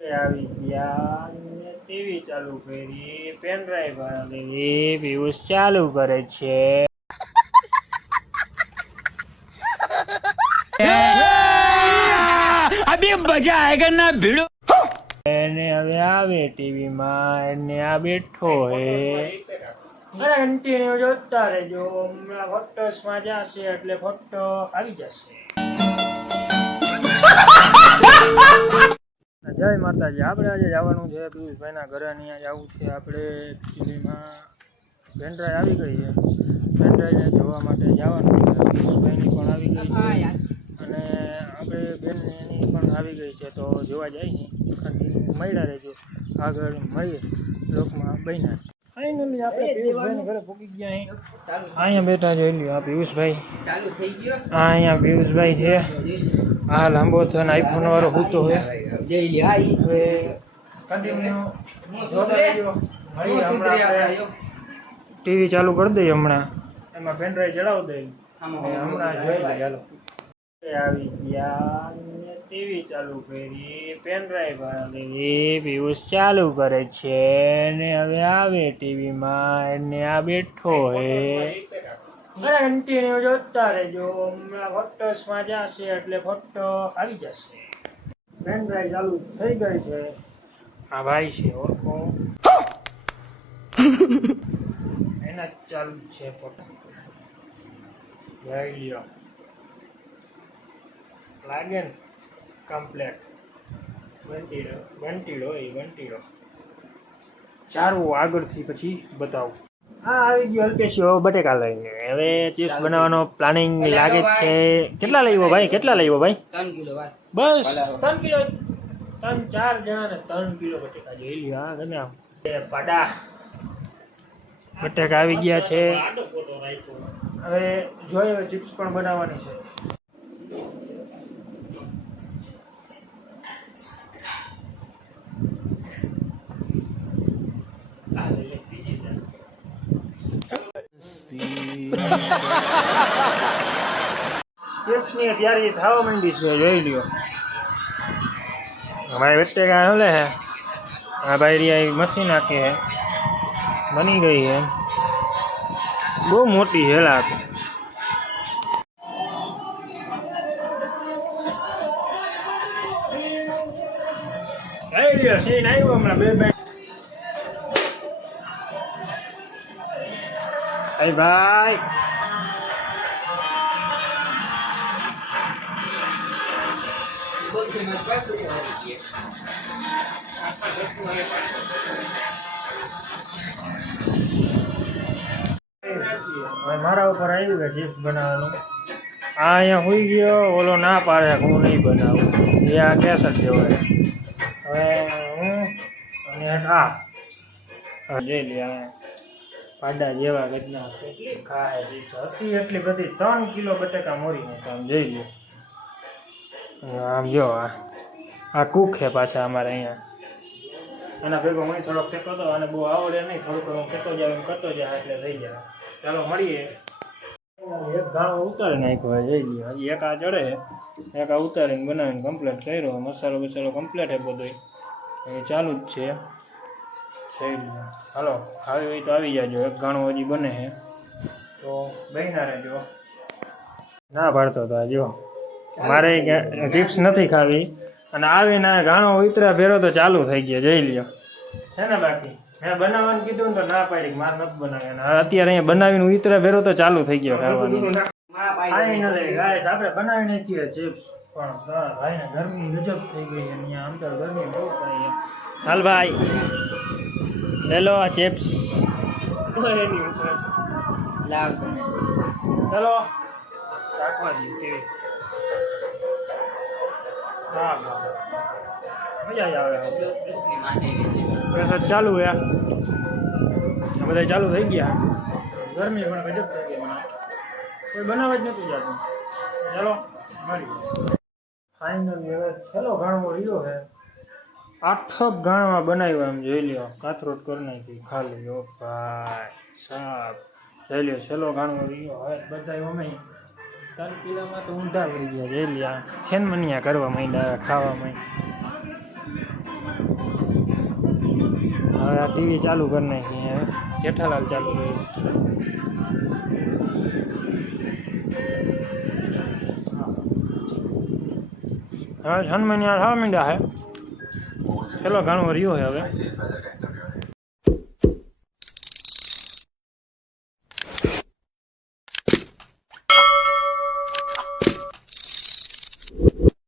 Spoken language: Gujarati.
આવી ગયા ને ટીવી ચાલુ કરી, પેન ડ્રાઈવ લીધી, વ્યુઝ ચાલુ કરે છે. અભી મજા આયેગા ના ભીડો. એને હવે આવે ટીવી માં, એને આ બેઠો હે. અરે કન્ટિન્યુ જોતા રહેજો, હમણાં ફોટોસ માં જશે એટલે ફોટો આવી જશે. જય માતાજી. આપણે આજે જવાનું છે પિયુષભાઈના ઘરે. અહીંયા જવું છે આપણે. એકચ્યુઅલીમાં પેનડ્રાઈવ આવી ગઈ છે, પેનડ્રાઈવને જોવા માટે જવાનું છે. પિયુષભાઈની પણ આવી ગઈ છે અને આપણે બેનની એની પણ આવી ગઈ છે, તો જોવા જઈએ. મળ્યા રહેજો, આગળ મળીએ લોકમાં બન્યા. ફાઇનલી આપણે પિયુષભાઈને ઘરે પહોંચી ગયા. અહીંયા બેઠા જોઈ લ્યો આ પિયુષભાઈ. અહીંયા પિયુષભાઈ છે. આ લાંબો થઈને આઈફોન વાળો હૂતો હોય. હવે કન્ટિન્યુ ટીવી ચાલુ કરી દઈએ. હમણાં એમાં પેનડ્રાઈવ ચડાવી દઈએ. હમણાં જોઈ લઈએ. ચાલો આવી ગયા ને ટીવી ચાલુ કરી, પેનડ્રાઈવ લીધી, વ્યુઝ ચાલુ કરે છે ને હવે આવે ટીવીમાં, એને આ બેઠો હે. અરે કન્ટિન્યુ જોતા રહેજો, હમણાં ફોટોસમાં જશે એટલે ફોટો આવી જશે. પેનડ્રાઈવ ચાલુ થઈ ગઈ છે. આ ભાઈ છે, ઓળખો. એના જ ચાલુ છે ફોટો. જોઈ લ્યો, લાગે ને કમ્પ્લેટ. વંટીડો એ વંટીડો. ચારું આગળથી પછી બતાવું. હા, આવી ગયો અલ્પેશિયો બટેકા લઈને. હવે ચિપ્સ બનાવવાનો પ્લાનિંગ લાગે છે. કેટલા લાવ્યો ભાઈ? કેટલા લાવ્યો ભાઈ? 3 કિલો ભાઈ. બસ 3 કિલો. 3-4 જણા ને 3 કિલો બટેકા જોઈ લ્યો. હા, ગમે આમ પાડા બટેકા આવી ગયા છે. હવે જોઈએ, હવે ચિપ્સ પણ બનાવવાની છે. ચિપ્સની તૈયારી થવા માંડી છે, જોઈ લ્યો. અમારે બટેકા હલે હે. આ ભાઈ મશીન નાખી હે, બની ગઈ હે. બહુ મોટી હેલા હતી. જોઈ લ્યો, સીન આવ્યો હમણાં. બે ભાઈ મારા ઉપર આવી ગયો ચિપ્સ બનાવવાનું. આ અહીંયા સુઈ ગયો, ઓલો ના પાડે હું નહીં બનાવું. એ આ કેસર જેવો. હવે હું અને આ જઈ લે પાડા જેવા ઘટના કેટલી ખાય હતી. એટલી બધી 3 કિલો બટેકા મોરીને આમ જઈ લો. આમ જો આ કૂક છે પાછા અમારે અહીંયા. એના ભેગો હું થોડોક ટેકો દો, અને બહુ આવડે નહીં, થોડુંક હું ટેકો જાવ એમ કરતો જાય એટલે થઈ જાય. ચાલો મળીએ. એક ઘાણો ઉતારી નાખ્યો હોય, જઈ લ્યો. હજી એક આ ચડે છે, એક આ ઉતારીને બનાવીને કમ્પ્લીટ કર્યો. મસાલો બસાલો કમ્પ્લીટ છે બધો. એ ચાલુ જ છે. જઈ લ્યો. હાલો, ખાવી હોય તો આવી જાજો. એક ઘાણો હજી બને છે, તો બહેના રહેજો. ના પાડતો તો જો મારે ચિપ્સ નથી ખાવી, અને આવીને ઘાણો ઉતરા ફેરો તો ચાલુ થઈ ગયો. જઈ લ્યો છે ને. બાકી મેં બનાવવાનું કીધું ને તો ના પાડી, મારે નથી બનાવ્યા. અત્યારે અહીંયા બનાવીને ઉતરા ફેરો તો ચાલુ થઈ ગયો ખાવાનું. આપણે બનાવી નાખીએ ચિપ્સ, પણ ભાઈને ગરમી ગજબ થઈ ગઈ. અહીંયા આમ તો ગરમી બહુ થાય. હાલ ભાઈ લે લો આ ચિપ્સ. ચલો રાખવા દઈએ. હા, મજા આવે. પ્રેશર ચાલુ હે, બધા ચાલુ થઈ ગયા. ગરમી પણ ગજબ થઈ ગઈ. મને કોઈ બનાવ જ નથી જતું. ચાલો મળી. ફાઇનલી હવે છેલ્લો ઘાણો રહ્યો છે. 8 ઘાણમાં બનાવ્યો. એમ જોઈ લ્યો, કાથરોટ કરી નાખી ખાલી. ઓ ભાઈ સાહેબ, જોઈ લ્યો છેલ્લો ઘાણો રહ્યો. હવે બધા અમે 3 કિલોમાં તો ઊંધા કરી ગયા. જોઈ લ્યા છેન મનિયા કરવા માંડ્યા ખાવા માંડ. ટીવી ચાલુ કરી નાખી જેઠાલાલ ચાલુ કર્યું હવે હનુમાન થવા માંડ્યા છે ચલો ઘણું રહ્યું છે હવે